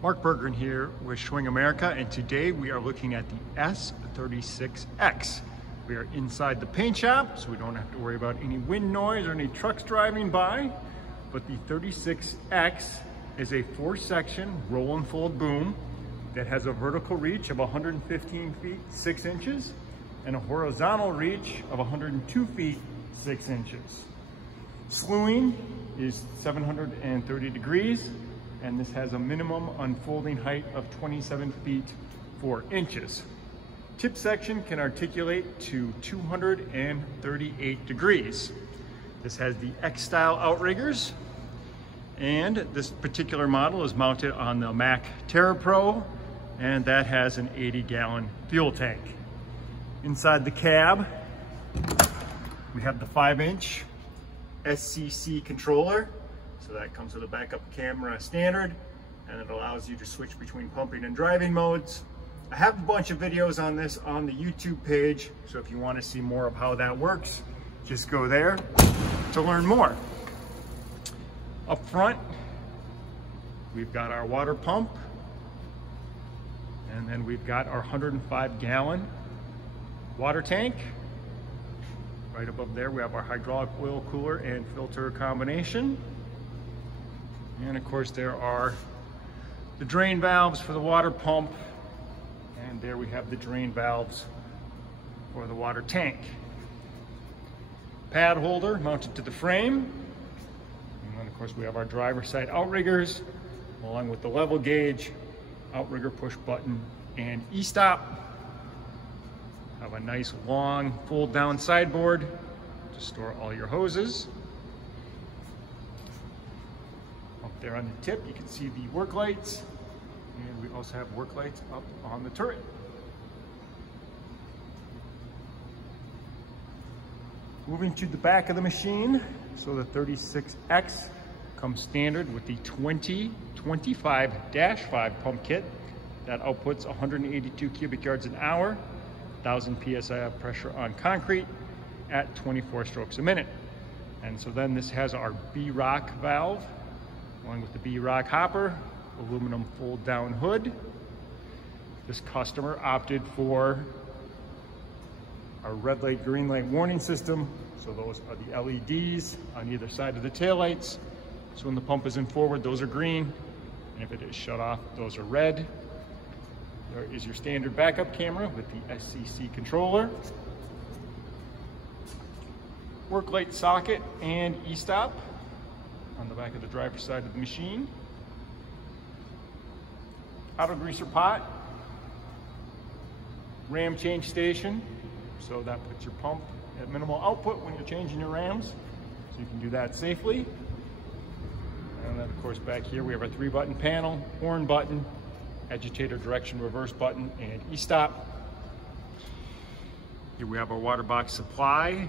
Mark Berggren here with Schwing America, and today we are looking at the S36X. We are inside the paint shop, so we don't have to worry about any wind noise or any trucks driving by. But the 36X is a 4-section roll and fold boom that has a vertical reach of 115 feet 6 inches and a horizontal reach of 102 feet 6 inches. Slewing is 730 degrees, and this has a minimum unfolding height of 27 feet 4 inches. Tip section can articulate to 238 degrees. This has the X-style outriggers, and this particular model is mounted on the Mack TerraPro, and that has an 80-gallon fuel tank. Inside the cab, we have the 5-inch SCC controller. So that comes with a backup camera standard, and it allows you to switch between pumping and driving modes. I have a bunch of videos on this on the YouTube page, so if you want to see more of how that works, just go there to learn more. Up front, we've got our water pump, and then we've got our 105-gallon water tank. Right above there, we have our hydraulic oil cooler and filter combination. And of course, there are the drain valves for the water pump, and there we have the drain valves for the water tank. Pad holder mounted to the frame, and then of course we have our driver's side outriggers, along with the level gauge, outrigger push button, and e-stop. Have a nice long fold down sideboard to store all your hoses. Up there on the tip, you can see the work lights, and we also have work lights up on the turret. Moving to the back of the machine, so the 36X comes standard with the 2025-5 pump kit that outputs 182 cubic yards an hour, 1,000 psi of pressure on concrete at 24 strokes a minute. And so then this has our B-Rock valve, along with the B-Rock hopper, aluminum fold down hood. This customer opted for our red light, green light warning system. So those are the LEDs on either side of the taillights. So when the pump is in forward, those are green. And if it is shut off, those are red. There is your standard backup camera with the SCC controller. Work light socket and e-stop on the back of the driver's side of the machine. Auto greaser pot. Ram change station. So that puts your pump at minimal output when you're changing your rams. So you can do that safely. And then of course back here we have our 3-button panel, horn button, agitator direction reverse button, and e-stop. Here we have our water box supply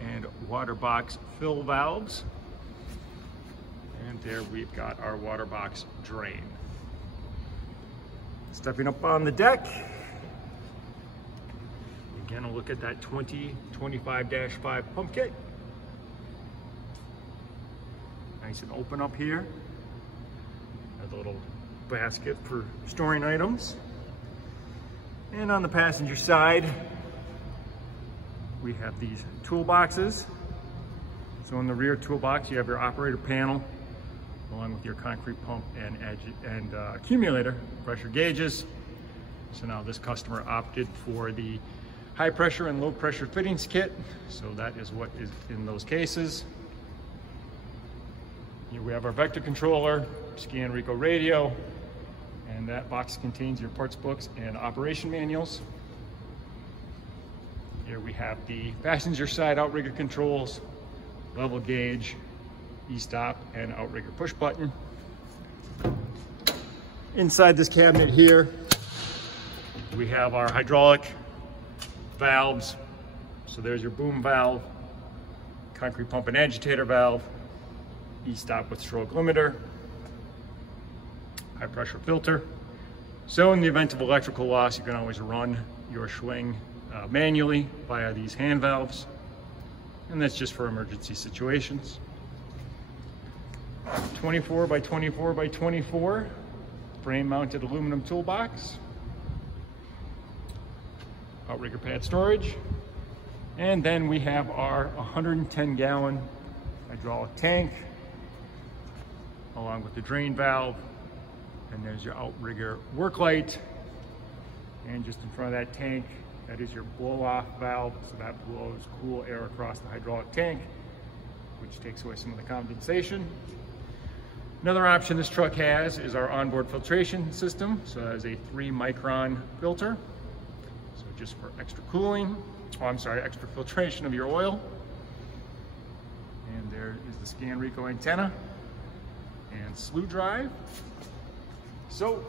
and water box fill valves. And there we've got our water box drain. Stepping up on the deck, again, a look at that 2025-5 pump kit. Nice and open up here. Has a little basket for storing items. And on the passenger side, we have these toolboxes. So in the rear toolbox, you have your operator panel, along with your concrete pump and accumulator pressure gauges. So now this customer opted for the high pressure and low pressure fittings kit. So that is what is in those cases. Here we have our vector controller, Scan Rico radio, and that box contains your parts books and operation manuals. Here we have the passenger side outrigger controls, level gauge, e-stop, and outrigger push button. Inside this cabinet here, we have our hydraulic valves. So there's your boom valve, concrete pump and agitator valve, e-stop with stroke limiter, high pressure filter. So in the event of electrical loss, you can always run your Schwing manually via these hand valves. And that's just for emergency situations. 24 by 24 by 24 frame mounted aluminum toolbox, outrigger pad storage, and then we have our 110 gallon hydraulic tank along with the drain valve, and there's your outrigger work light, and just in front of that tank, that is your blow-off valve, so that blows cool air across the hydraulic tank, which takes away some of the condensation. Another option this truck has is our onboard filtration system. So it has a 3-micron filter, so just for extra cooling, extra filtration of your oil. And there is the Scan Rico antenna and slew drive. So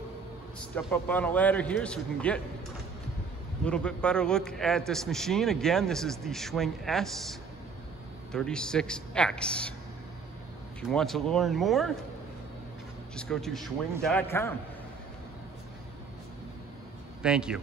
step up on a ladder here so we can get a little bit better look at this machine. Again, this is the Schwing S36X. If you want to learn more, just go to schwing.com. Thank you.